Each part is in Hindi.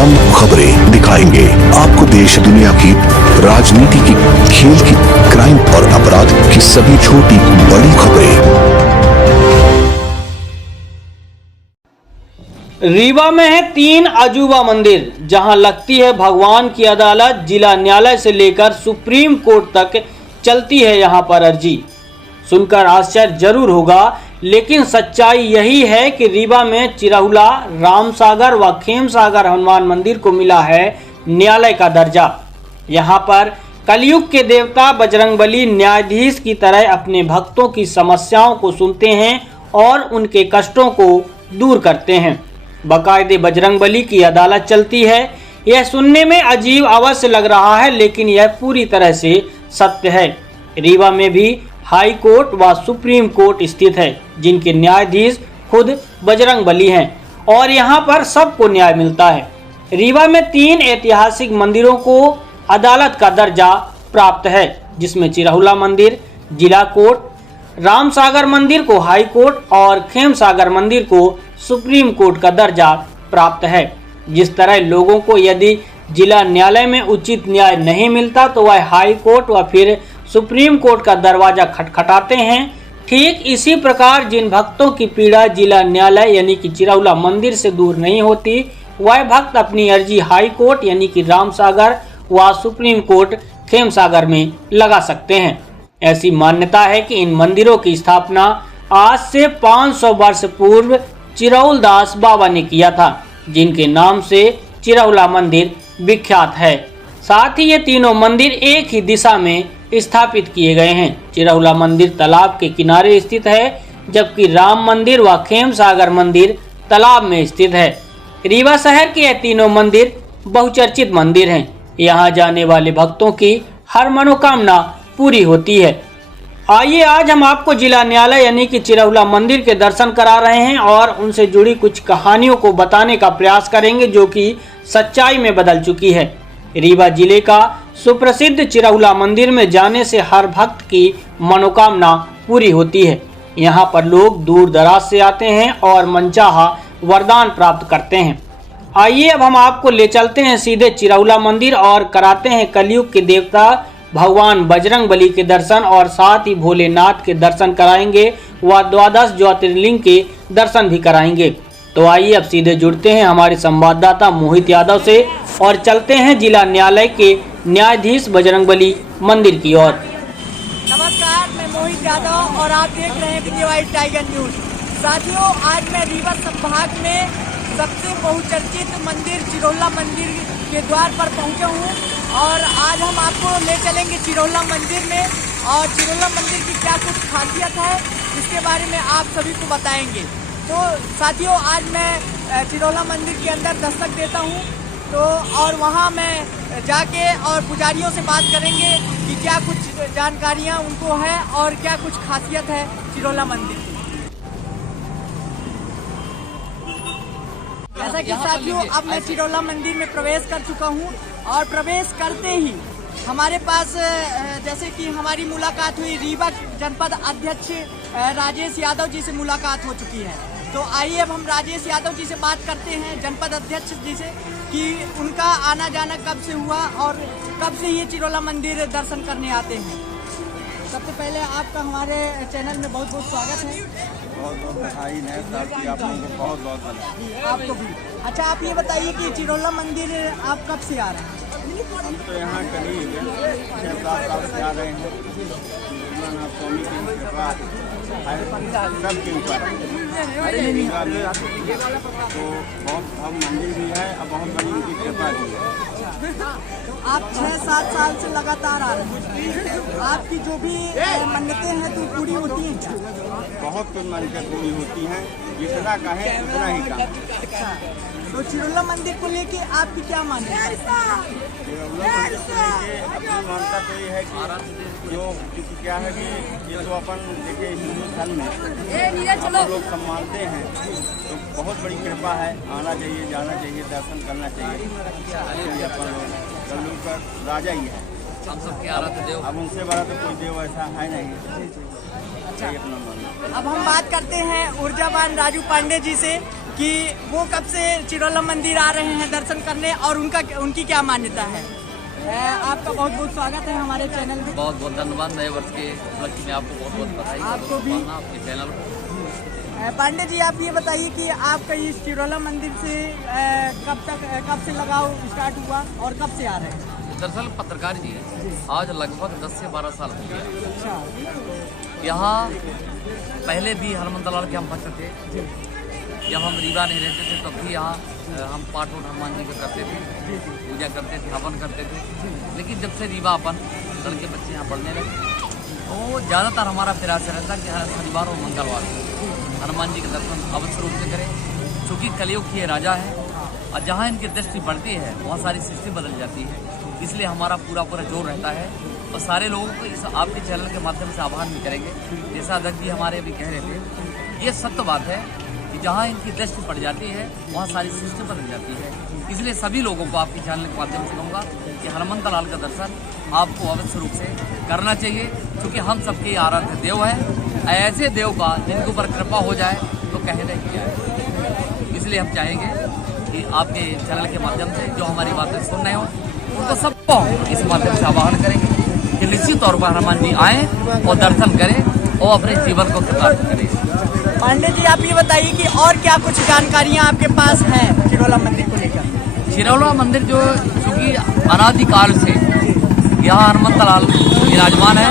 हम खबरें दिखाएंगे आपको देश दुनिया की, राजनीति की, खेल की, क्राइम और अपराध की सभी छोटी बड़ी खबरें। रीवा में है 3 अजूबा मंदिर, जहां लगती है भगवान की अदालत। जिला न्यायालय से लेकर सुप्रीम कोर्ट तक चलती है यहां पर अर्जी। सुनकर आश्चर्य जरूर होगा, लेकिन सच्चाई यही है कि रीवा में चिरहुला, रामसागर व खेमसागर हनुमान मंदिर को मिला है न्यायालय का दर्जा। यहां पर कलयुग के देवता बजरंगबली न्यायाधीश की तरह अपने भक्तों की समस्याओं को सुनते हैं और उनके कष्टों को दूर करते हैं। बाकायदे बजरंगबली की अदालत चलती है। यह सुनने में अजीब अवश्य लग रहा है, लेकिन यह पूरी तरह से सत्य है। रीवा में भी हाई कोर्ट व सुप्रीम कोर्ट स्थित है, जिनके न्यायाधीश खुद बजरंगबली हैं और यहां पर सबको न्याय मिलता है। रीवा में 3 ऐतिहासिक मंदिरों को अदालत का दर्जा प्राप्त है, जिसमें चिरहुला मंदिर जिला कोर्ट, रामसागर मंदिर को हाई कोर्ट और खेमसागर मंदिर को सुप्रीम कोर्ट का दर्जा प्राप्त है। जिस तरह लोगों को यदि जिला न्यायालय में उचित न्याय नहीं मिलता तो वह हाई कोर्ट व फिर सुप्रीम कोर्ट का दरवाजा खटखटाते हैं, ठीक इसी प्रकार जिन भक्तों की पीड़ा जिला न्यायालय यानी कि चिरहुला मंदिर से दूर नहीं होती, वह भक्त अपनी अर्जी हाई कोर्ट यानी कि रामसागर व सुप्रीम कोर्ट खेमसागर में लगा सकते हैं। ऐसी मान्यता है कि इन मंदिरों की स्थापना आज से 500 वर्ष पूर्व चिरहुल दास बाबा ने किया था, जिनके नाम से चिरहुला मंदिर विख्यात है। साथ ही ये तीनों मंदिर एक ही दिशा में स्थापित किए गए हैं। चिरहुला मंदिर तालाब के किनारे स्थित है, जबकि राम मंदिर व खेमसागर मंदिर तालाब में स्थित है। रीवा शहर के ये तीनों मंदिर बहुचर्चित मंदिर हैं। यहाँ जाने वाले भक्तों की हर मनोकामना पूरी होती है। आइए आज हम आपको जिला न्यायालय यानी कि चिरहुला मंदिर के दर्शन करा रहे हैं और उनसे जुड़ी कुछ कहानियों को बताने का प्रयास करेंगे, जो कि सच्चाई में बदल चुकी है। रीवा जिले का सुप्रसिद्ध चिरहुला मंदिर में जाने से हर भक्त की मनोकामना पूरी होती है। यहाँ पर लोग दूर दराज से आते हैं और मनचाहा वरदान प्राप्त करते हैं। आइए अब हम आपको ले चलते हैं सीधे चिरहुला मंदिर और कराते हैं कलयुग के देवता भगवान बजरंगबली के दर्शन और साथ ही भोलेनाथ के दर्शन कराएंगे व 12 ज्योतिर्लिंग के दर्शन भी कराएंगे। तो आइए अब सीधे जुड़ते हैं हमारे संवाददाता मोहित यादव से और चलते हैं जिला न्यायालय के न्यायाधीश बजरंगबली मंदिर की ओर। नमस्कार, मैं मोहित यादव और आप देख रहे हैं विजय टाइगर न्यूज। साथियों, आज मैं रीवा संभाग में सबसे बहुचर्चित मंदिर चिरहुला मंदिर के द्वार पर पहुंचा हूं और आज हम आपको ले चलेंगे चिरहुला मंदिर में और चिरहुला मंदिर की क्या कुछ खासियत है इसके बारे में आप सभी को बताएंगे। तो साथियों, आज मैं चिरहुला मंदिर के अंदर दस्तक देता हूं तो और वहां मैं जाके और पुजारियों से बात करेंगे कि क्या कुछ जानकारियां उनको है और क्या कुछ खासियत है चिरहुला मंदिर की। जैसा कि साथियों, अब मैं चिरहुला मंदिर में प्रवेश कर चुका हूं और प्रवेश करते ही हमारे पास जैसे कि हमारी मुलाकात हुई रीवा जनपद अध्यक्ष राजेश यादव जी से मुलाकात हो चुकी है। तो आइए अब हम राजेश यादव जी से बात करते हैं, जनपद अध्यक्ष जी से, कि उनका आना जाना कब से हुआ और कब से ये चिरहुला मंदिर दर्शन करने आते हैं। सबसे पहले आपका हमारे चैनल में बहुत बहुत स्वागत है। बहुत बहुत बधाई, नए साल की आप लोगों को बहुत बहुत बधाई। आपको भी। अच्छा, आप ये बताइए कि चिरहुला मंदिर आप कब से आ रहे हैं? हम तो यहाँ करीब 6-7 साल से आ रहे हैं। स्वामी की कृपा सबके ऊपर तो बहुत हम मंदिर भी है और बहुत बड़ी उनकी कृपा भी है। तो आप 6-7 साल से लगातार आ रहे हैं। आपकी जो भी मन्नतें हैं तो पूरी होती हैं क्या? बहुत कुछ मन्नतें पूरी होती हैं, जितना कहें उतना ही काम। अच्छा, तो चिरहुला मंदिर को लेके आपकी क्या मान्यता है? चिरहुला मंदिर को लेके अपनी मान्यता तो ये है कि जो क्योंकि क्या है कि ये तो अपन देखिए हिंदू धर्म में हम लोग सम्मानते हैं, तो बहुत बड़ी कृपा है। आना चाहिए, जाना चाहिए, दर्शन करना चाहिए। तो अपन कलयुग का राजा ही है, हम सबके आराध्य देव। अब उनसे बड़ा तो कोई देव ऐसा है नहीं। अच्छा, अब हम बात करते हैं ऊर्जावान राजू पांडे जी से कि वो कब से चिरौला मंदिर आ रहे हैं दर्शन करने और उनकी क्या मान्यता है। आपका बहुत बहुत स्वागत है हमारे चैनल में। बहुत बहुत धन्यवाद। नए वर्ष के उपलक्ष्य में आपको बहुत बहुत बधाई। आपको भी आपके चैनल को। पांडे जी, आप ये बताइए कि आपका इस चिरौला मंदिर से कब से लगाव स्टार्ट हुआ और कब से आ रहे हैं। दरअसल पत्रकार जी आज लगभग 10 से 12 साल हो गया। अच्छा। यहाँ पहले भी हनुमान दलाल के हम भक्त थे। जब हम रीवा नहीं रहते थे तब भी यहाँ हम पाठ और हनुमान जी का करते थे, पूजा करते थे, हवन करते थे। लेकिन जब से रीवा अपन लड़के बच्चे यहाँ पढ़ने लगे तो ज़्यादातर हमारा प्रयास रहता कि हर शनिवार और मंगलवार हनुमान जी के दर्शन अवश्य रूप से करें, क्योंकि कलयुग के राजा है और जहाँ इनकी दृष्टि पड़ती है वहाँ सारी सृष्टि बदल जाती है। इसलिए हमारा पूरा जोर रहता है और सारे लोगों को इस आपके चैनल के माध्यम से आह्वान भी करेंगे। जैसा अध्यक्ष जी हमारे अभी कह रहे थे, ये सत्य बात है कि जहाँ इनकी दृष्टि पड़ जाती है वहाँ सारी सृष्टि बदल जाती है। इसलिए सभी लोगों को आपके चैनल के माध्यम से कहूँगा कि हनुमान दलाल का दर्शन आपको अवश्य रूप से करना चाहिए, क्योंकि हम सबके आराध्य देव है। ऐसे देव का जिनके ऊपर कृपा हो जाए तो कहने की है। इसलिए हम चाहेंगे कि आपके चैनल के माध्यम से जो हमारी बातें सुन रहे हो उनको सबको इस माध्यम से आह्वान करेंगे कि निश्चित तौर पर हनुमान जी आएँ और दर्शन करें और अपने जीवन को कृतार्थ करें। पांडे जी, आप ये बताइए कि और क्या कुछ जानकारियाँ आपके पास हैं चिरौला मंदिर को लेकर। चिरौला मंदिर जो चूँकि अनादिकाल से यहाँ हनुमान दलाल विराजमान है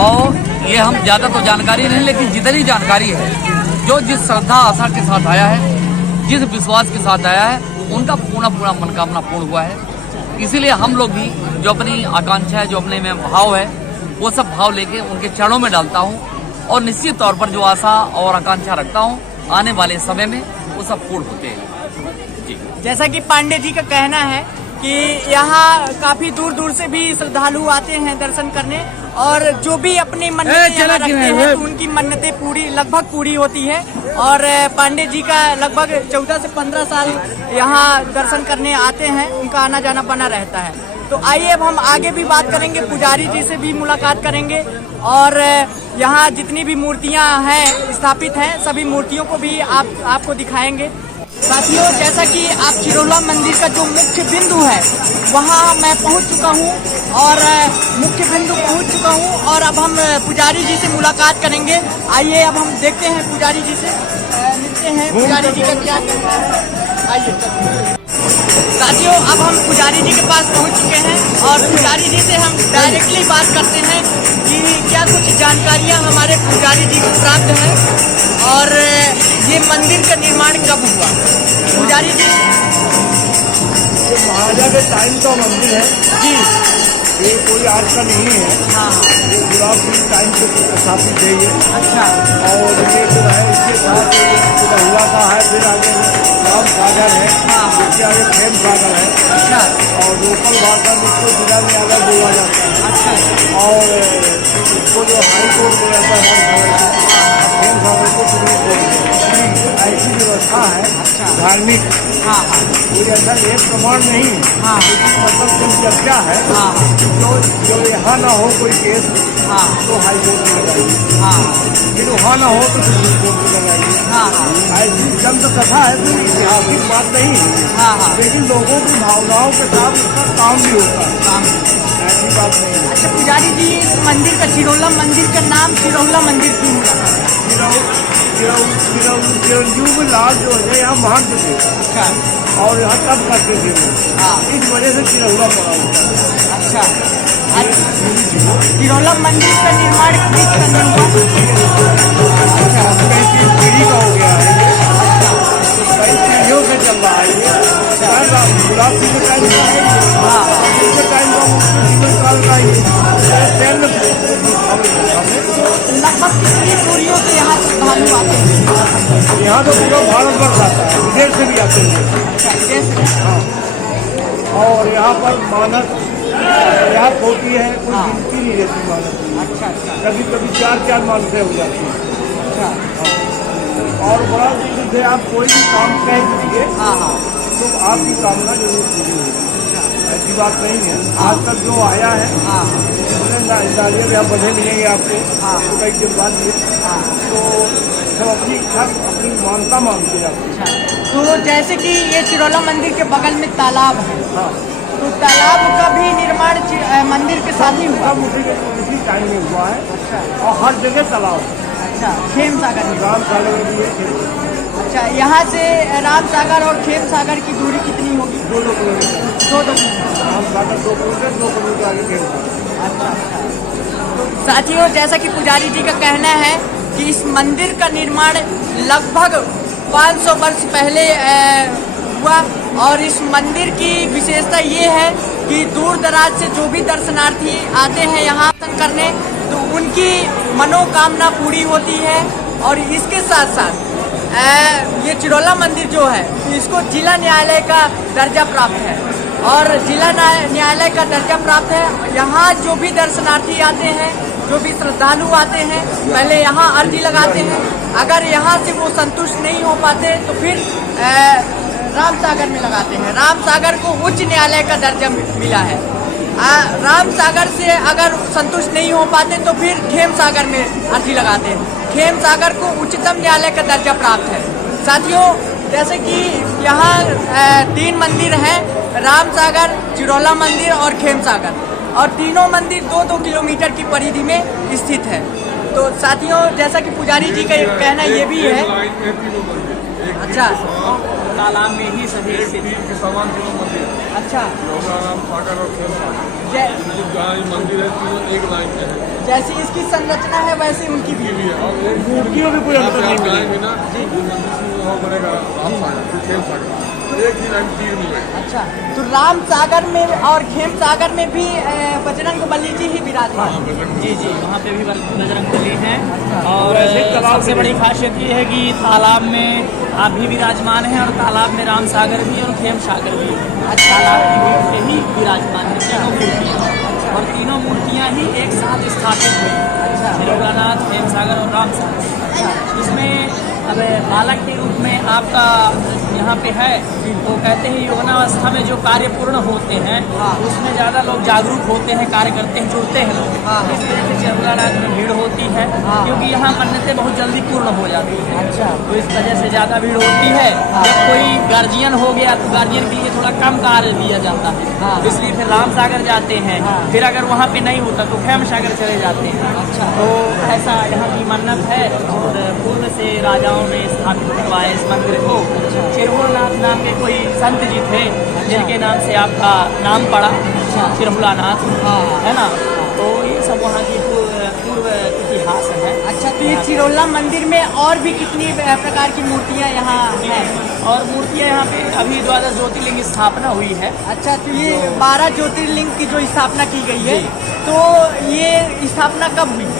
और ये हम ज़्यादा तो जानकारी नहीं, लेकिन जितनी जानकारी है जो जिस श्रद्धा आस्था के साथ आया है, जिस विश्वास के साथ आया है, उनका पूरा मनोकामना पूर्ण हुआ है। इसीलिए हम लोग भी जो अपनी आकांक्षा है, जो अपने में भाव है, वो सब भाव लेके उनके चरणों में डालता हूँ और निश्चित तौर पर जो आशा और आकांक्षा रखता हूँ आने वाले समय में वो सब पूर्ण होते हैं। जी, जैसा कि पांडे जी का कहना है कि यहाँ काफी दूर दूर से भी श्रद्धालु आते हैं दर्शन करने और जो भी अपनी मन्नतें यहाँ रखते हैं तो उनकी मन्नतें लगभग पूरी होती है। और पांडे जी का लगभग 14 से 15 साल यहाँ दर्शन करने आते हैं, उनका आना जाना बना रहता है। तो आइए अब हम आगे भी बात करेंगे, पुजारी जी से भी मुलाकात करेंगे और यहाँ जितनी भी मूर्तियाँ हैं स्थापित हैं सभी मूर्तियों को भी आपको दिखाएंगे। साथियों, जैसा कि आप चिरौला मंदिर का जो मुख्य बिंदु है वहाँ मैं पहुँच चुका हूँ और मुख्य बिंदु पहुँच चुका हूँ और अब हम पुजारी जी से मुलाकात करेंगे। आइए अब हम देखते हैं पुजारी जी से, मिलते हैं पुजारी जी का क्या कहना है। आइए साथियों, अब हम पुजारी जी के पास पहुँच चुके हैं और पुजारी जी से हम डायरेक्टली बात करते हैं कि क्या कुछ जानकारियाँ हमारे पुजारी जी को प्राप्त हैं और ये मंदिर का निर्माण कब हुआ। पुजारी जी, ये महाराजा के टाइम का मंदिर है जी, ये कोई आज का नहीं है। हाँ, ये गुलाब सिंह टाइम से स्थापित है ये। अच्छा, और ये जो है इसके साथ हुआ का है, फिर आगे राम सागर है, हाँ, इसके आगे प्रेम सागर है। अच्छा, और लोकल भाषा में इसको जिला में अलग बोला जाता है। अच्छा, और इसको जो हाई कोर्ट में रहता है प्रेम सागर को सुप्रीम कोर्ट ऐसी व्यवस्था है धार्मिक। हाँ हाँ, कोई ऐसा एक प्रमाण नहीं है, हाँ, मतलब जनचर्चा है। हाँ, जो यहाँ ना हो कोई केस हाँ, तो हाई कोर्ट में लगाइए, हाँ, फिर वहाँ ना हो तो सुप्रीम कोर्ट में लगाइए। हाँ, हाँ, ऐसी दंत कथा है, कोई ऐतिहासिक बात नहीं है। हाँ, हाँ, लेकिन लोगों की भावनाओं के साथ उसका काम भी होता है, काम। ऐसी बात नहीं है। अच्छा पुजारी जी, इस मंदिर का चिरौला मंदिर का नाम चिरौला मंदिर क्यों हुआ। चिरंजीव लाल जो है यहाँ महंत थे अच्छा, और यहाँ तब करते थे वो, हाँ, इस वजह से चिरौला पड़ा हुआ है। अच्छा, चिरौला मंदिर का निर्माण किस करने हुआ। अच्छा, 35 पीढ़ी का हो गया है ये, कई पीढ़ियों से चल रहा है ये। गुलाब सिंह के टाइम का है, हाँ, उसके टाइम का मुख्य जीवन काल का लगभग कितनी दूरियों से यहाँ श्रद्धालु आते हैं। यहाँ तो पूरा भारत वर्ष आता है, विदेश से भी आते हैं। अच्छा, विदेश से। हाँ, और यहाँ पर मानस प्रयास होती है, कोई गिनती नहीं रहती मानस। अच्छा, अच्छा, कभी कभी 4-4 मानसें हो जाती हैं। अच्छा, और बड़ा से आप कोई भी काम कह दीजिए हाँ, हाँ, तो आपकी कामना जरूर पूरी होगी। ऐसी बात नहीं है। आज तक जो आया है हाँ, दालिया भी आप बधे मिलेंगे आपको, हाँ, तो कई दिन बाद ये हाँ, तो सब अपनी इच्छा अपनी मानता मानते हैं। अच्छा, तो जैसे कि ये चिरौला मंदिर के बगल में तालाब है, हाँ, तो तालाब का भी निर्माण मंदिर के साथ ही हुआ। सब उसी टाइम में हुआ है। अच्छा और हर जगह तालाब है। अच्छा, खेम सागर में। राम सागर में भी है। अच्छा, यहाँ से राम सागर और खेम सागर की दूरी कितनी होगी? 2 kilometre. 2 kilometre. Ram Sagar 2 kilometre, 2 kilometre आगे खेल सागर। अच्छा अच्छा। तो साथियों, जैसा कि पुजारी जी का कहना है कि इस मंदिर का निर्माण लगभग 500 वर्ष पहले हुआ, और इस मंदिर की विशेषता ये है कि दूर दराज से जो भी दर्शनार्थी आते हैं यहाँ दर्शन करने, तो उनकी मनोकामना पूरी होती है। और इसके साथ साथ ये चिरौला मंदिर जो है, इसको जिला न्यायालय का दर्जा प्राप्त है, और जिला न्यायालय का दर्जा प्राप्त है। यहाँ जो भी दर्शनार्थी आते हैं, जो भी श्रद्धालु आते हैं, पहले यहाँ अर्जी लगाते हैं। अगर यहाँ से वो संतुष्ट नहीं हो पाते तो फिर राम सागर में लगाते हैं। राम सागर को उच्च न्यायालय का दर्जा मिला है। राम सागर से अगर संतुष्ट नहीं हो पाते तो फिर खेम सागर में अर्जी लगाते हैं। खेम सागर को उच्चतम न्यायालय का दर्जा प्राप्त है। साथियों, जैसे कि यहाँ 3 मंदिर हैं, राम सागर, चिरौला मंदिर और खेम सागर, और तीनों मंदिर 2-2 किलोमीटर की परिधि में स्थित है। तो साथियों, जैसा कि पुजारी जी का कहना ये भी है। अच्छा, तालाब में ही सभी स्थित के समान तीनों मंदिर। अच्छा, राम सागर और खेम सागर जहाँ ये मंदिर है, तीनों एक लाइन में है। जैसी इसकी संरचना है वैसी उनकी भी है। और एक मूर्तियों में कोई अंतर नहीं मिलेगा। ना जी वहाँ बनेगा राम सागर, फिर खेम सागर, एक ही लाइन तीर में है। अच्छा, तो राम सागर में और खेम सागर में भी बजरंग बली जी ही विराजमान हैं। जी जी, वहाँ पे भी बजरंग बली हैं। और सबसे बड़ी खासियत ये है कि तालाब में आप भी विराजमान हैं, और तालाब में राम सागर भी और खेम सागर भी। तालाब की भीड़ से ही विराजमान है तीनों मूर्तियाँ, और तीनों मूर्तियाँ ही एक साथ स्थापित हुई। चिरौलानाथ, खेम सागर और राम सागर। इसमें अब बालक के रूप में आपका यहाँ पे है, तो कहते हैं यौवनावस्था में जो कार्य पूर्ण होते हैं उसमें ज़्यादा लोग जागरूक होते हैं, कार्य करते हैं, जुड़ते हैं लोग। इस वजह से चिरौलानाथ में भीड़ होती है, क्योंकि यहाँ मन्नतें बहुत जल्दी पूर्ण हो जाती हैं। अच्छा, तो इस वजह से ज़्यादा भीड़ होती है। जब कोई गार्जियन हो गया तो गार्जियन के लिए थोड़ा कम कार्य दिया जाता है, इसलिए फिर राम सागर जाते हैं। फिर अगर वहाँ पे नहीं होता तो खेम सागर चले जाते हैं। अच्छा, तो ऐसा यहाँ की मन्नत है, और पूर्व से राजाओं ने स्थापित करवाया इस मंदिर को। चिरौलानाथ नाम के कोई संत जी थे, जिनके नाम से आपका नाम पड़ा चिरौलानाथ, है ना। तो ये सब वहाँ की पूर्व इतिहास है। अच्छा, तो ये चिरौला मंदिर में और भी कितनी प्रकार की मूर्तियाँ यहाँ हैं? और मूर्तियाँ यहाँ पे अभी 12 ज्योतिर्लिंग स्थापना हुई है। अच्छा, तो ये 12 ज्योतिर्लिंग की जो स्थापना की गई है, तो ये स्थापना कब हुई?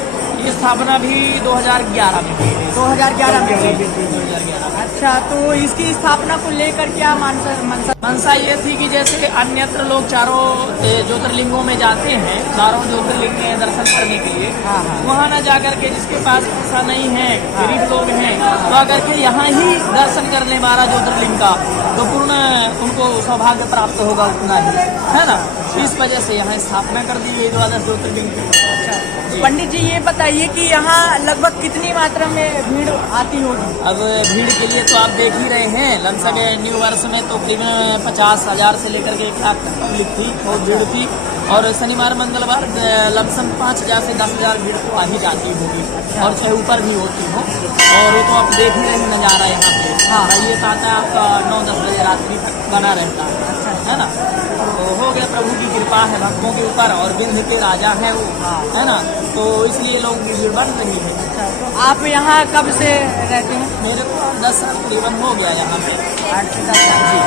ये स्थापना भी 2011 में हुई है। 2011 में हुई। 2011। अच्छा, तो इसकी स्थापना को लेकर क्या मंशा ये थी कि जैसे अन्यत्र लोग चारों ज्योतिर्लिंगों में जाते हैं, चारों ज्योतिर्लिंग में दर्शन करने के लिए, वहाँ न जाकर के जिसके पास पैसा नहीं है, गरीब लोग हैं, तो अगर के यहाँ ही दर्शन कर ले 12 ज्योतिर्लिंग का, तो पूर्ण उनको सौभाग्य प्राप्त होगा उतना ही, है ना। इस वजह से यहाँ स्थापना कर दी गई 12 ज्योतिर्लिंग की। पंडित जी, ये बताइए कि यहाँ लगभग कितनी मात्रा में भीड़ आती होगी? अब भीड़ के लिए तो आप देख ही रहे हैं, लमसम न्यू वर्ष में तो करीबन 50,000 से लेकर के 1 लाख तक पब्लिक थी, बहुत भीड़ थी। और शनिवार मंगलवार लमसम 5,000 से 10,000 भीड़ तो आ ही जाती होगी, और चाहे ऊपर भी होती हो। और वो तो आप देख ही रहे हैं नज़ारा यहाँ पे। ये ताता आपका 9-10 बजे रात्रि तक बना रहता है ना। तो हो गया, प्रभु की कृपा है भक्तों के ऊपर, और विंध्य के राजा हैं वो, है ना। तो इसलिए लोगों की भीड़ बढ़ रही है। अच्छा, तो आप यहाँ कब से रहते हैं? मेरे को 10 साल करीबन हो गया यहाँ पे। 8 से 10 साल। जी,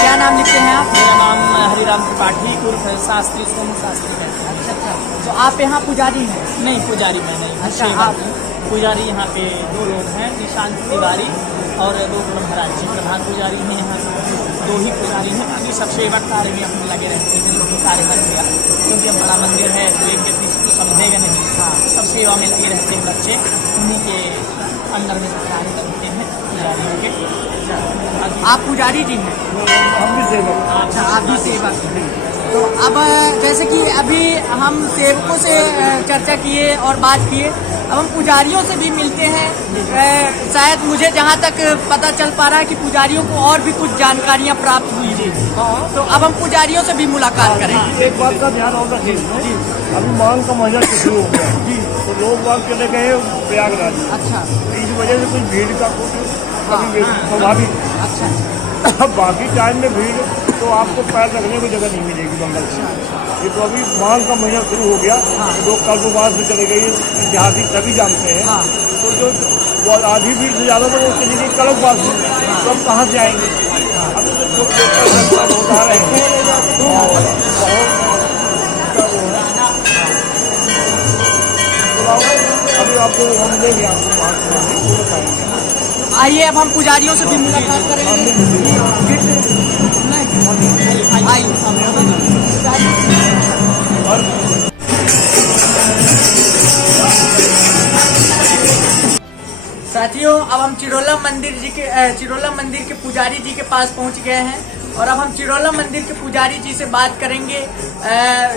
क्या नाम लिखते हैं आप? मेरा नाम हरिराम त्रिपाठी उर्फ शास्त्री, सोनू शास्त्री है। अच्छा, तो आप यहाँ पुजारी हैं? नहीं, पुजारी मैं नहीं। अच्छा, आप पुजारी यहाँ पे 2 लोग हैं, निशांत तिवारी और गोकुल महाराज जी प्रधान पुजारी हैं। यहाँ 2 ही पुजारी हैं, बाकी सब सेवक कार्य में अपने लगे रहते हैं। जिन कार्य बन गया, क्योंकि अब बड़ा मंदिर है तो एक व्यक्ति से तो समझेगा नहीं। सब सेवा में लगे रहते हैं बच्चे, उन्हीं के अंडर में कार्य करते हैं पुजारियों के। आप पुजारी जी हैं? हम भी सेवक। अच्छा, आप भी सेवक हैं। तो अब जैसे कि अभी हम सेवकों से चर्चा किए और बात किए, अब हम पुजारियों से भी मिलते हैं। शायद मुझे जहाँ तक पता चल पा रहा है कि पुजारियों को और भी कुछ जानकारियाँ प्राप्त हुई हैं। तो अब हम पुजारियों से भी मुलाकात करेंगे। एक बात का ध्यान और रखिए, अभी माघ का महीना शुरू हो गया जी, तो लोग बाग चले गए प्रयागराज। अच्छा, इस वजह से कुछ भीड़ का कुछ स्वाभाविक। अच्छा, बाकी टाइम में भीड़ तो आपको पैर रखने को जगह नहीं मिलेगी मंगल से। ये तो अभी माघ का महीना शुरू हो गया, तो लोग कल्पवास से चले गए, इतिहासिक सभी जानते हैं। तो जो वो आधी भीड़ से ज़्यादा तो वो चली गई कल्पवास में, तो अब कहाँ से आएंगे? अभी तो बहुत आ रहे हैं। अभी आपको हम देंगे, आपको बात बताएंगे। आइए अब हम पुजारियों से भी मुलाकात करेंगे। साथियों, अब हम चिरौला मंदिर के पुजारी जी के पास पहुंच गए हैं और अब हम चिरौला मंदिर के पुजारी जी से बात करेंगे।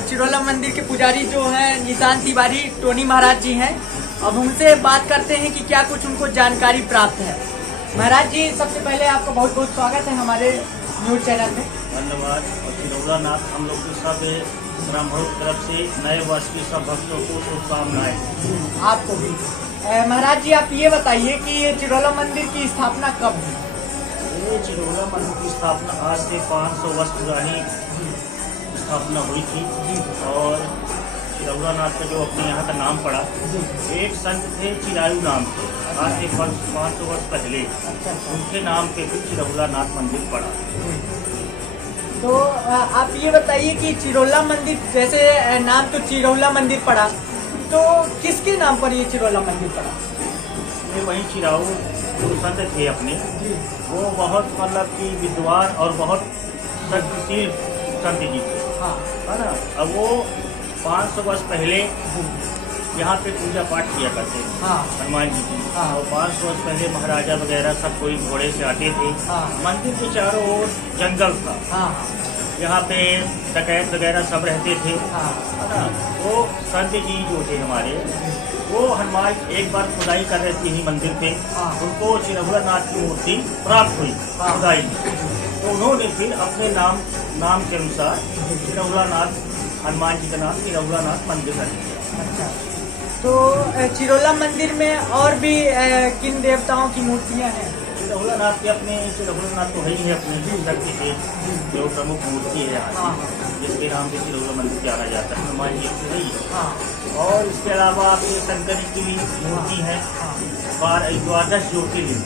चिरौला मंदिर के पुजारी जो हैं निशान तिवारी टोनी महाराज जी हैं। अब उनसे बात करते हैं कि क्या कुछ उनको जानकारी प्राप्त है। महाराज जी, सबसे पहले आपका बहुत बहुत स्वागत है हमारे न्यूज चैनल में। धन्यवाद। और चिरौला नाथ हम लोग के सब ब्राह्मणों की तरफ से नए वर्ष की सब भक्तों को शुभकामनाएं। आपको भी। महाराज जी, आप ये बताइए कि ये चिरौला मंदिर की स्थापना कब हुई? ये चिरौला मंदिर की स्थापना आज से 500 वर्ष पुरानी स्थापना हुई थी। और चिरौला नाथ का जो अपने यहाँ का नाम पड़ा, एक संत थे चिरायु नाम के, आज से 500 वर्ष पहले उनके नाम पे फिर चिरौला नाथ मंदिर पड़ा। तो आप ये बताइए कि चिरौला मंदिर, जैसे नाम तो चिरौला मंदिर पड़ा, तो किसके नाम पर ये चिरौला मंदिर पड़ा? ये वही चिरायु जो संत थे अपने, वो बहुत मतलब कि विद्वान और बहुत शक्तिशील संत जी थे, है ना। अब वो 500 वर्ष पहले यहाँ पे पूजा पाठ किया करते थे हनुमान जी की। और 500 वर्ष पहले महाराजा वगैरह सब कोई घोड़े से आते थे। मंदिर के चारों ओर जंगल था, यहाँ पे डकैत वगैरह सब रहते थे, है ना। वो संत जी जो थे हमारे, वो हनुमान एक बार खुदाई कर रहे थे ही मंदिर पे, उनको चिरौला नाथ की मूर्ति प्राप्त हुई खुदाई में। तो उन्होंने फिर अपने नाम के अनुसार चिरौला नाथ, हनुमान जी का नाम चिरौला नाथ मंदिर रख दिया। अच्छा, तो चिरौला मंदिर में और भी किन देवताओं की मूर्तियाँ हैं? चिरौला नाथ के अपने चिरौला नाथ तो है ही है अपने शक्ति से जो प्रमुख मूर्ति है यहाँ की, जिसके नाम से चिरौला मंदिर जाना जाता है। हनुमान जी की रही है। और इसके अलावा आपके शंकर जी की भी मूर्ति है, 12 ज्योतिर्लिंग।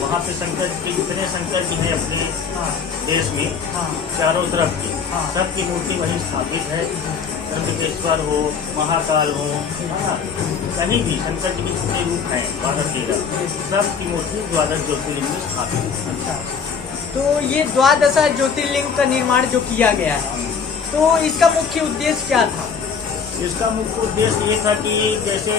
वहाँ पे शंकर जी, जितने शंकर जी हैं अपने देश में चारों तरफ की, सबकी मूर्ति वहीं स्थापित है। त्र्यंबकेश्वर हो, महाकाल हो, कहीं भी शंकर जी के जितने रूप हैं 12-13, सबकी मूर्ति 12 ज्योतिर्लिंग में स्थापित है। तो ये 12 ज्योतिर्लिंग का निर्माण जो किया गया है, तो इसका मुख्य उद्देश्य क्या था? इसका मुख्य उद्देश्य ये था कि जैसे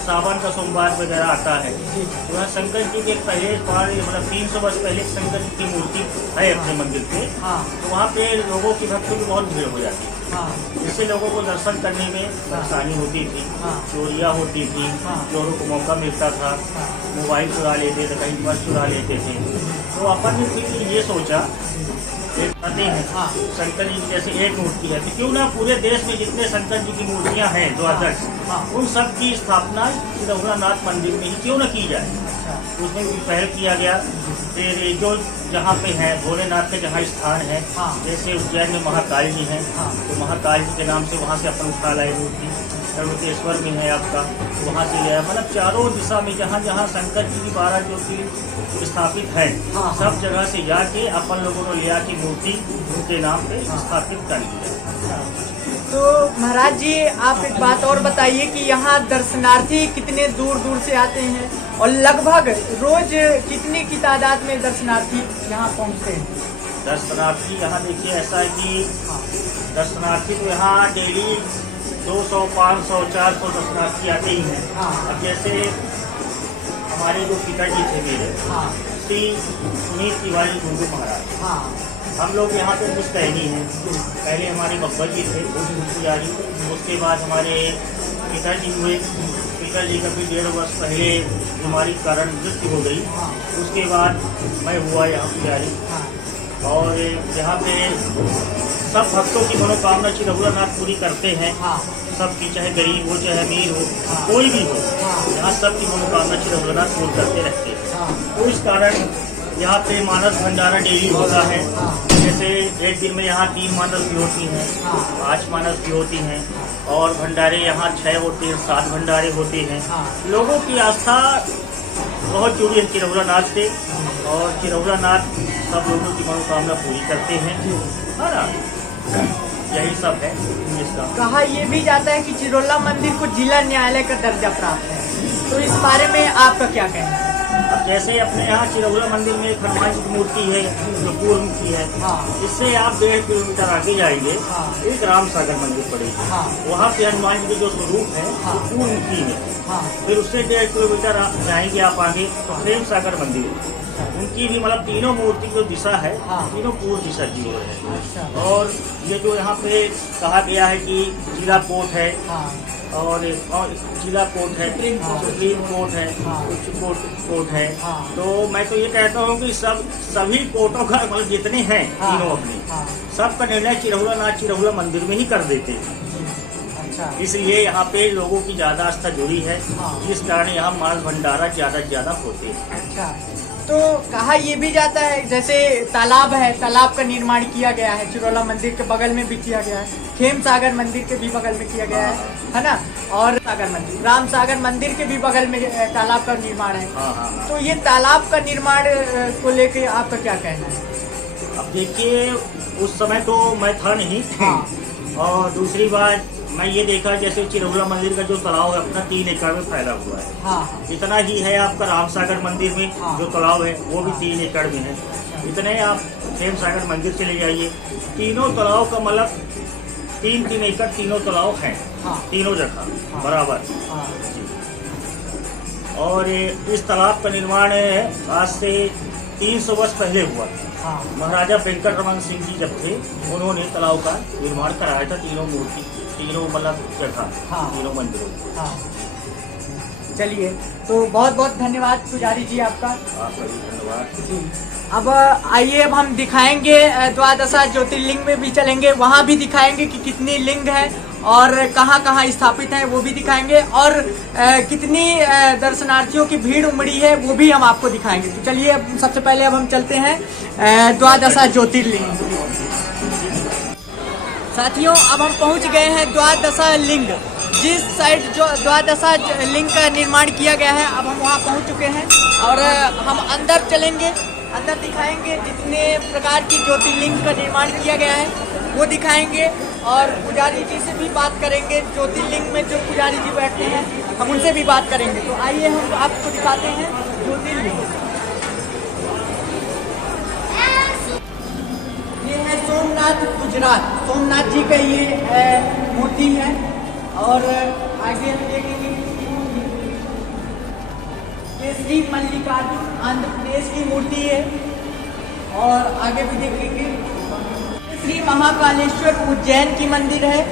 सावन का सोमवार वगैरह आता है, तो वहाँ शंकर जी के पहले मतलब 300 वर्ष पहले शंकर जी की मूर्ति है अपने मंदिर पे। तो वहाँ पे लोगों की भक्तों की बहुत भीड़ हो जाती है। इससे लोगों को दर्शन करने में परेशानी होती थी, चोरियाँ होती थी, चोरों को मौका मिलता था, मोबाइल चुरा लेते थे, कहीं पर्स चुरा लेते थे। तो अपन ने फिर ये सोचा, शंकर जी की जैसे एक मूर्ति है, तो क्यों ना पूरे देश में जितने शंकर जी की मूर्तियां हैं 12, उन सब की स्थापना चिरौला नाथ मंदिर में ही क्यों न की जाए। उसमें भी पहल किया गया। फिर जो जहाँ पे है भोलेनाथ के जहाँ स्थान है, जैसे उज्जैन में महाकाल जी हैं, तो महाकाल जी के नाम से वहाँ से अपन उठा लाए मूर्ति। त्र्यंबकेश्वर में है आपका, तो वहाँ से लिया। मतलब चारों दिशा में जहाँ जहाँ शंकर जी की 12 ज्योतिर्लिंग स्थापित है, सब जगह से जाके अपन लोगों ने लिया की मूर्ति उनके नाम पे स्थापित कर दिया। तो महाराज जी, आप एक बात और बताइए कि यहाँ दर्शनार्थी कितने दूर दूर से आते हैं और लगभग रोज कितनी की तादाद में दर्शनार्थी यहाँ पहुँचते हैं? दर्शनार्थी यहाँ देखिए ऐसा है कि दर्शनार्थी तो यहाँ डेली 200, 500, 400 दर्शनार्थी आते ही हैं। अब जैसे हमारे जो पिताजी थे मेरे, श्री सुनील तिवारी गुरु महाराज। हाँ हम लोग यहाँ पे पुश्तैनी हैं। पहले हमारे बब्बर जी थे पुजारी, उसके बाद हमारे पिताजी हुए। पिताजी का भी 1.5 वर्ष पहले बीमारी के कारण मृत्यु हो गई। उसके बाद मैं हुआ यहाँ पुजारी। और यहाँ पे सब भक्तों की मनोकामना चिरहुला नाथ पूरी करते हैं। सबकी, चाहे गरीब हो चाहे अमीर हो, कोई भी हो, यहाँ सबकी मनोकामना चिरहुला नाथ पूरी करते रहते हैं। तो इस कारण यहाँ पे मानस भंडारा डेली होता है। जैसे एक दिन में यहाँ 3 मानस भी होती हैं, 5 मानस भी होती हैं। और भंडारे यहाँ 6 होते हैं, 7 भंडारे होते हैं। लोगों की आस्था बहुत जुड़ी है चिरहुला नाथ से, और चिरहुला नाथ सब लोगों की मनोकामना पूरी करते हैं, है ना। यही सब है इसका। कहा ये भी जाता है कि चिरौला मंदिर को जिला न्यायालय का दर्जा प्राप्त है, तो इस बारे में आपका क्या कहना है? अब जैसे अपने यहाँ चिरहुला मंदिर में एक हनुमान जी की मूर्ति है जो पूर्वमुखी है। इससे आप 1.5 किलोमीटर आगे जाएंगे, एक राम सागर मंदिर पड़ेगी। वहाँ पे हनुमान जी के जो स्वरूप है वो पूर्वमुखी है। फिर उससे 1.5 किलोमीटर जाएंगे आप आगे तो प्रेम सागर मंदिर है। उनकी भी मतलब तीनों मूर्ति जो दिशा है, तीनों पूर्व दिशा की ओर है। और ये जो यहाँ पे कहा गया है कि जिला कोर्ट है, और जिला कोर्ट है, सुप्रीम कोर्ट है, उच्च कोर्ट है। तो मैं तो ये कहता हूँ कि सभी कोर्टों का मतलब जितने हैं तीनों अपने, सबका निर्णय चिरहुला नाथ चिरहुला मंदिर में ही कर देते हैं। इसलिए यहाँ पे लोगों की ज्यादा आस्था जुड़ी है, जिस कारण यहाँ मानस भंडारा ज्यादा से ज्यादा होते हैं। तो कहा ये भी जाता है जैसे तालाब है, तालाब का निर्माण किया गया है चिरौला मंदिर के बगल में भी किया गया है, खेम सागर मंदिर के भी बगल में किया गया है ना, और सागर मंदिर, राम सागर मंदिर के भी बगल में तालाब का निर्माण है। तो ये तालाब का निर्माण को लेकर आपका क्या कहना है? अब देखिए, उस समय तो मैं था नहीं। और दूसरी बात मैं ये देखा, जैसे चिरहुला मंदिर का जो तालाब है अपना 3 एकड़ में फैला हुआ है। इतना ही है आपका राम सागर मंदिर में जो तालाब है वो भी 3 एकड़ में है। इतने आप खेम सागर मंदिर चले जाइए, तीनों तालाब का मतलब 3-3 एकड़ तीनों तालाब हैं, तीनों जगह बराबर। और इस तालाब का निर्माण आज से 300 वर्ष पहले हुआ। महाराजा वेंकट रमन सिंह जी जब थे, उन्होंने तालाब का निर्माण कराया था, तीनों मतलब जगह, तीनों मंदिरों। चलिए, तो बहुत बहुत धन्यवाद पुजारी जी आपका। आपका भी धन्यवाद जी। अब आइए, अब हम दिखाएंगे द्वादशा ज्योतिर्लिंग में भी चलेंगे, वहाँ भी दिखाएंगे कि कितनी लिंग है और कहाँ कहाँ स्थापित है वो भी दिखाएंगे, और कितनी दर्शनार्थियों की भीड़ उमड़ी है वो भी हम आपको दिखाएंगे। तो चलिए, अब सबसे पहले अब हम चलते हैं द्वादशा ज्योतिर्लिंग। साथियों, अब हम पहुंच गए हैं द्वादशा लिंग, जिस साइड जो द्वादशा लिंग का निर्माण किया गया है, अब हम वहां पहुंच चुके हैं और हम अंदर चलेंगे, अंदर दिखाएंगे जितने प्रकार की ज्योतिर्लिंग का निर्माण किया गया है वो दिखाएंगे, और पुजारी जी से भी बात करेंगे। ज्योतिर्लिंग में जो पुजारी जी बैठते हैं हम उनसे भी बात करेंगे। तो आइए हम आपको दिखाते हैं ज्योतिर्लिंग। ये है सोमनाथ गुजरात, सोमनाथ जी का ये मूर्ति है। और आगे हम देखेंगे ये श्री मल्लिकार्जुन आंध्र प्रदेश की मूर्ति है। और आगे भी देखेंगे श्री महाकालेश्वर उज्जैन की मंदिर है।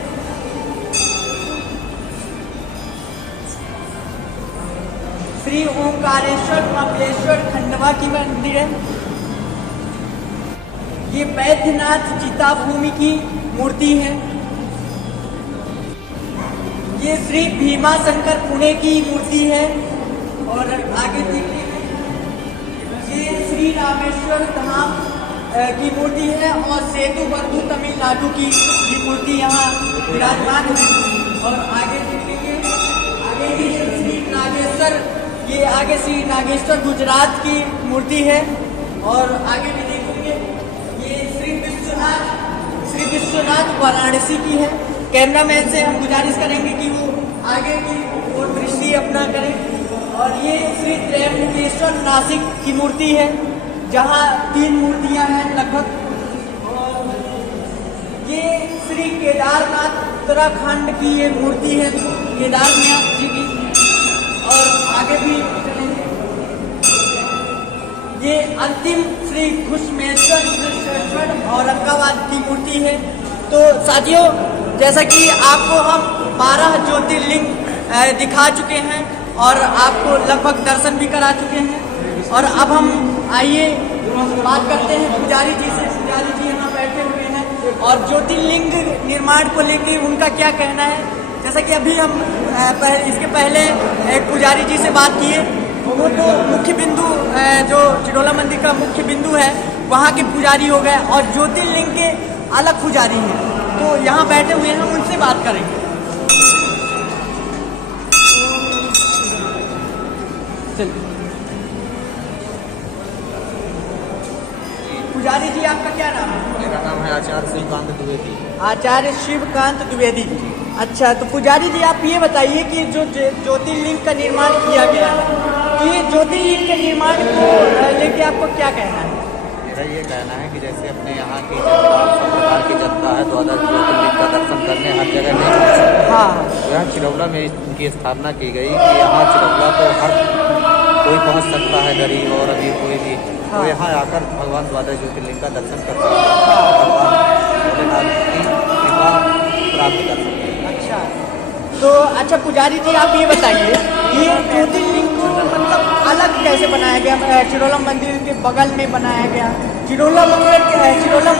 श्री ओंकारेश्वर महाबलेश्वर खंडवा की मंदिर है। ये बैद्यनाथ चिता भूमि की मूर्ति है। ये श्री भीमा शंकर पुणे की मूर्ति है। और आगे देखिए, ये श्री रामेश्वर धाम की मूर्ति है और सेतु बंधु तमिलनाडु की ये मूर्ति यहाँ विराजमान है। और आगे देखेंगे, आगे भी श्री नागेश्वर, ये आगे श्री नागेश्वर गुजरात की मूर्ति है। और आगे भी देखेंगे ये श्री विश्वनाथ वाराणसी की है। कैमरामैन से हम गुजारिश करेंगे कि वो आगे की ओर दृष्टि अपना करें। और ये श्री त्र्यंबकेश्वर नासिक की मूर्ति है, जहाँ 3 मूर्तियां हैं लगभग। और ये श्री केदारनाथ उत्तराखंड की ये मूर्ति है, केदारनाथ जी की। और आगे भी ये अंतिम श्री घुश्मेश्वर औरंगाबाद की मूर्ति है। तो साथियों, जैसा कि आपको हम 12 ज्योतिर्लिंग दिखा चुके हैं और आपको लगभग दर्शन भी करा चुके हैं, और अब हम आइए बात करते हैं पुजारी जी से। पुजारी जी यहाँ बैठे हुए हैं और ज्योतिर्लिंग निर्माण को लेके उनका क्या कहना है। जैसा कि अभी हम इसके पहले एक पुजारी जी से बात किए, वो तो मुख्य बिंदु जो चिरौला मंदिर का मुख्य बिंदु है वहाँ के पुजारी हो गए, और ज्योतिर्लिंग के अलग पुजारी हैं, तो यहाँ बैठे हुए हैं, उनसे बात करेंगे। पुजारी जी, आपका क्या नाम है? मेरा नाम है आचार्य शिवकांत द्विवेदी। आचार्य शिवकांत द्विवेदी। अच्छा, तो पुजारी जी आप ये बताइए कि जो ज्योतिर्लिंग का निर्माण किया गया है, तो ये ज्योतिर्लिंग के निर्माण को लेके आपको क्या कहना है? मेरा ये कहना है कि जैसे अपने यहाँ की जनता, सब प्रकार की जनता है, 12 ज्योतिर्लिंग का दर्शन करने हर जगह नहीं पहुँच सकती। हाँ, यहाँ चिरौला में इनकी स्थापना की गई कि यहाँ चिरौला तो हर कोई पहुँच सकता है, गरीब और अमीर कोई भी, तो यहाँ आकर भगवान 12 ज्योतिर्लिंग का दर्शन कर सकते हैं, भगवान भोलेनाथ की कृपा प्राप्त कर सकते हैं। अच्छा, तो अच्छा पुजारी जी आप ये बताइए कि ये ज्योतिर्लिंग को मतलब अलग कैसे बनाया गया? चिरौला मंदिर के बगल में बनाया गया, चिरौला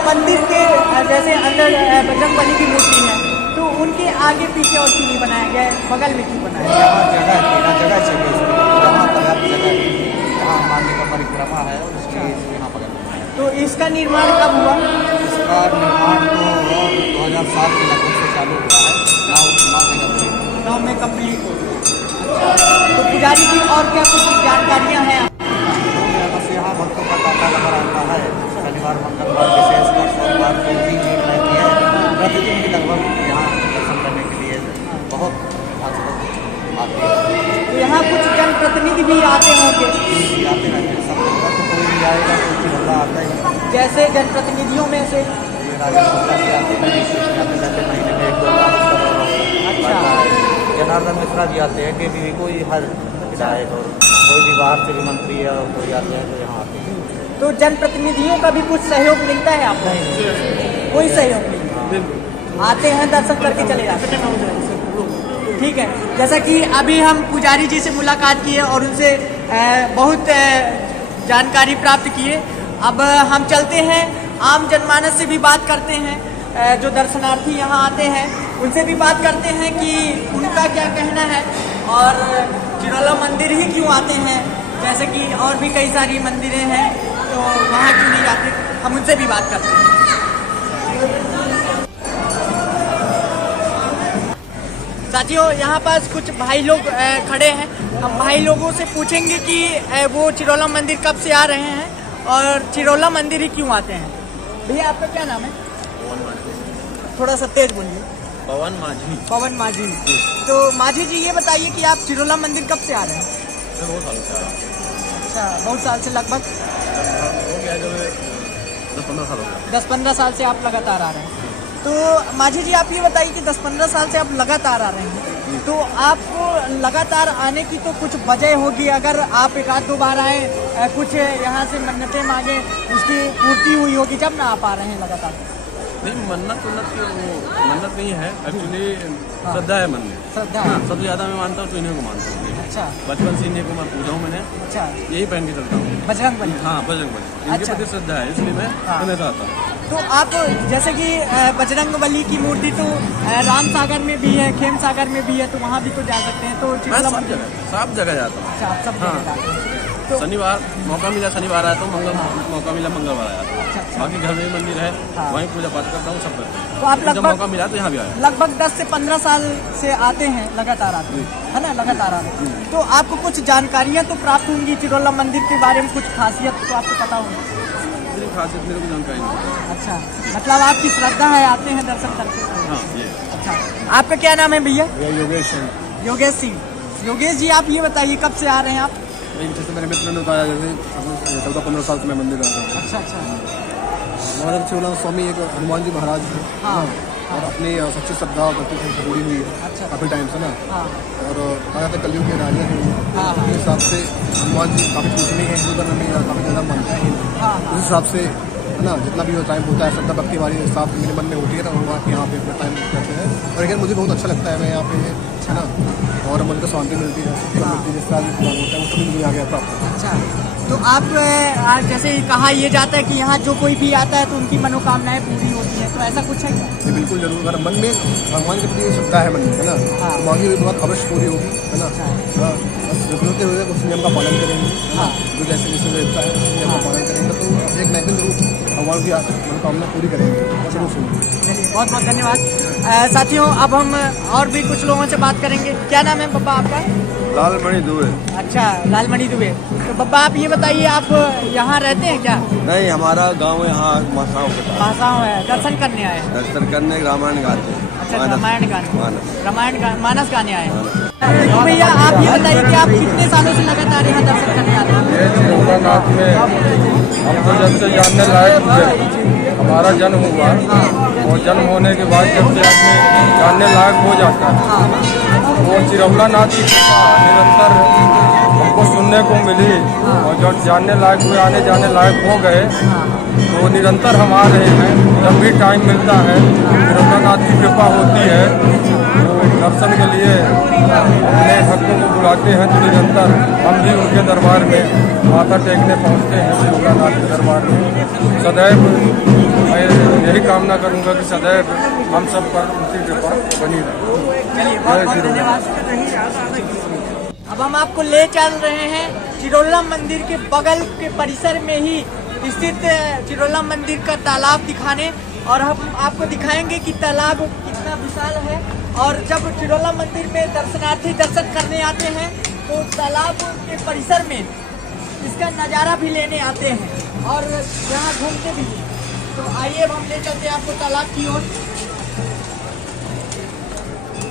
मंदिर के जैसे अंदर बजरंगबली की मूर्ति है, तो उनके आगे पीछे और क्यों नहीं बनाया गया है, बगल में क्यों बनाया गया? यहाँ जगह चाहिए, यहाँ पर्याप्त जगह है, यहाँ माँ जी का परिक्रमा है और इसलिए यहाँ पर। तो इसका निर्माण कब हुआ? इसका निर्माण तो 2007 के लगभग से चालू हुआ है, 9 में कंप्लीट हो गया। अच्छा, तो पुजारी जी और क्या कुछ जानकारियाँ हैं? बस यहाँ भक्तों का तांता लगा रहता है, शनिवार मंगलवार विशेषकर सोमवार को भी भीड़ रहती है, प्रतिदिन भी लगभग यहाँ दर्शन करने के लिए बहुत भक्त आते हैं। तो यहाँ कुछ जनप्रतिनिधि भी आते होंगे? आते रहते हैं, सब लोग तो कोई भी आएगा, कोई चिरौला आता है। जैसे जनप्रतिनिधियों में से ये राजा शुक्ला जी आते हैं, आते रहते महीने में 1-2 बार उनका दौरा होता है। जनार्दन मिश्रा जी आते हैं, कि कोई हर विधायक और कोई भी बाहर से भी मंत्री है और कोई आते हैं तो यहाँ आते हैं। तो जनप्रतिनिधियों का भी कुछ सहयोग मिलता है आपको? कोई सहयोग नहीं, आते हैं दर्शन करके चले जाते हैं। ठीक है, जैसा कि अभी हम पुजारी जी से मुलाकात किए और उनसे बहुत जानकारी प्राप्त किए। अब हम चलते हैं, आम जनमानस से भी बात करते हैं, जो दर्शनार्थी यहाँ आते हैं उनसे भी बात करते हैं कि उनका क्या कहना है और चिरौला मंदिर ही क्यों आते हैं, जैसे कि और भी कई सारी मंदिरें हैं तो वहाँ क्यों नहीं जाते, हम उनसे भी बात करते हैं। साथियों, यहाँ पास कुछ भाई लोग खड़े हैं, हम भाई लोगों से पूछेंगे कि वो चिरौला मंदिर कब से आ रहे हैं और चिरौला मंदिर ही क्यों आते हैं। भैया आपका क्या नाम है? थोड़ा सा तेज बोलिए। पवन माझी। पवन माझी। तो माझी जी ये बताइए कि आप चिरौला मंदिर कब से आ रहे हैं? बहुत सालों से आ रहा हूँ। अच्छा, बहुत साल से, लगभग हो गया जब 10-15 साल हो गया। 10-15 साल से आप लगातार आ रहे हैं। तो माझी जी आप ये बताइए कि 10-15 साल से आप लगातार आ रहे हैं, तो आपको लगातार आने की तो कुछ वजह होगी, अगर आप 1-2 बार आए, कुछ यहाँ से मन्नतें मांगे, उसकी पूर्ति हुई होगी जब ना आप आ रहे हैं लगातार। नहीं, मन्नत मन्नत नहीं है, एक्चुअली श्रद्धा है मन में। श्रद्धा। हाँ, सबसे ज़्यादा मैं मानता हूँ तो इन्हीं को मानता हूँ। अच्छा, बचपन से इन्हीं को मैं पूजा हूँ मैंने, अच्छा, यही पहन के चलता हूँ। बजरंगबली। हाँ, बजरंगबली, इनके अच्छा। प्रति श्रद्धा है, इसलिए मैं हमेशा आता हूँ। तो आप जैसे कि बजरंगबली की मूर्ति तो राम सागर में भी है, खेम सागर में भी है, तो वहाँ भी तो जा सकते हैं। तो मैं चिरौला सब मंदिर, जगह जाता हूँ। अच्छा, आप सब जगह हाँ। जाते हैं। तो शनिवार मौका मिला शनिवार आया तो मौका मिला मंगलवार आया। अच्छा। बाकी घर में मंदिर है, हाँ। वहीं पूजा पाठ करता हूँ, सब करता हूँ। तो आप जब मौका मिला तो यहाँ भी आया। लगभग 10 से 15 साल से आते हैं, लगातार आते हैं, है ना, लगातार आते हैं। तो आपको कुछ जानकारियाँ तो प्राप्त होंगी चिरौला मंदिर के बारे में, कुछ खासियत तो आपको पता होगी। मेरी खासियत मेरे को जानकारी नहीं। अच्छा, मतलब आपकी श्रद्धा है, आते हैं दर्शन करते हैं। हाँ, ये अच्छा, आपका क्या नाम है भैया? योगेश है। योगेश सिंह। योगेश जी आप ये बताइए कब से आ रहे हैं आप? जैसे मेरे मित्र ने बताया, जैसे 14-15 साल से मैं मंदिर आ रहा हूँ। अच्छा, अच्छा, हमारे चिरौला स्वामी एक हनुमान जी महाराज हैं। हाँ, और अपनी सच्ची श्रद्धा और भक्ति से जुड़ी हुई है। अच्छा। काफ़ी टाइम से ना। हाँ और कहा जाता है कलयुग के राजा हैं ये। हाँ उस हिसाब से हनुमान जी काफ़ी पूजनीय है, हिंदू धर्म में काफ़ी ज़्यादा मानते हैं। हाँ उस हिसाब से है ना, जितना भी वो टाइम होता है श्रद्धा भक्ति हमारी साथ मेरे मन में होती है ना, वो यहाँ पे अपना टाइम करते हैं। और अगर मुझे बहुत अच्छा लगता है, मैं यहाँ पे है ना, और मन को शांति मिलती है, मिलती है, जिस तरह भी प्लान होता है वो सभी मुझे आ गया प्राप्त। अच्छा, तो आप आज जैसे कहा ये जाता है कि यहाँ जो कोई भी आता है तो उनकी मनोकामनाएं पूरी होती हैं, तो ऐसा कुछ है क्या? ये बिल्कुल जरूर, अगर मन में भगवान के प्रति श्रद्धा है मन में, है ना, हाँ। तो मांगी हुई बात अवश्य पूरी होगी, है ना। हाँ, बस रुकते हुए उस नियम का पालन करेंगे। हाँ। जो जैसे जैसे रहता है उस नियम का पालन करेंगे तो एक न एक दिन जरूर भगवान की मनोकामना पूरी करेंगे। जरूर सुनिए। चलिए, बहुत बहुत धन्यवाद। साथियों, अब हम और भी कुछ लोगों से बात करेंगे। क्या नाम है बब्बा आपका? लालमणि दुबे। अच्छा, लालमणि दुबे। तो बब्बा आप ये बताइए, आप यहाँ रहते हैं क्या? नहीं, हमारा गांव यहाँ मासाओं के पास। मासाओं है, दर्शन करने आए हैं? दर्शन करने रामायण गाते हैं। अच्छा, रामायण गाने, मानस। मानस गाने आए हैं। तो भैया आप ये बताइए कि आप कितने सालों से लगातार यहाँ दर्शन करने आते हैं? ये चिरौलानाथ में हमको जब से जानने लायक हुए, हमारा जन्म हुआ और जन्म होने के बाद जब से आदमी जानने लायक हो जाता है, वो चिरौलानाथ की कृपा निरंतर हमको सुनने को मिली। और जब जानने लायक हुए, आने जाने लायक हो गए, तो निरंतर हम आ रहे हैं। जब भी टाइम मिलता है, चिरौलानाथ की कृपा होती है, तो दर्शन के लिए अपने भक्तों को बुलाते हैं, तो निरंतर हम भी उनके दरबार में माथा टेकने पहुँचते हैं। चिरौलानाथ के दरबार में सदैव मैं यही कामना करूँगा कि सदैव हम सब पर उनकी कृपा बनी रहे। चलिए, बहुत बहुत धन्यवाद। अब हम आपको ले चल रहे हैं चिरौला मंदिर के बगल के परिसर में ही स्थित चिरौला मंदिर का तालाब दिखाने, और हम आपको दिखाएंगे कि तालाब कितना विशाल है। और जब चिरौला मंदिर में दर्शनार्थी दर्शन करने आते हैं तो तालाब के परिसर में इसका नज़ारा भी लेने आते हैं और यहाँ घूमते भी हैं। तो आइए हम ले चलते हैं आपको तालाब की ओर।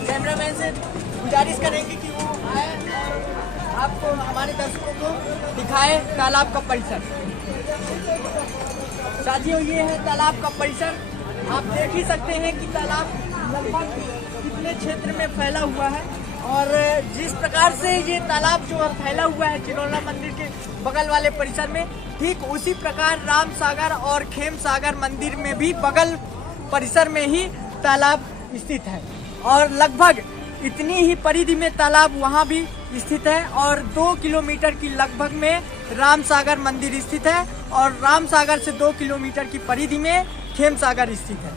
कैमरामैन से गुजारिश करेंगे कि वो आए और आपको, हमारे दर्शकों को दिखाए तालाब का परिसर। साथियों, ये है तालाब का परिसर। आप देख ही सकते हैं कि तालाब लगभग कितने क्षेत्र में फैला हुआ है, और जिस प्रकार से ये तालाब जो है फैला हुआ है चिरौला मंदिर के बगल वाले परिसर में, ठीक उसी प्रकार राम सागर और खेम सागर मंदिर में भी बगल परिसर में ही तालाब स्थित है। और लगभग इतनी ही परिधि में तालाब वहाँ भी स्थित है, और 2 किलोमीटर की लगभग में राम सागर मंदिर स्थित है, और राम सागर से 2 किलोमीटर की परिधि में खेम सागर स्थित है।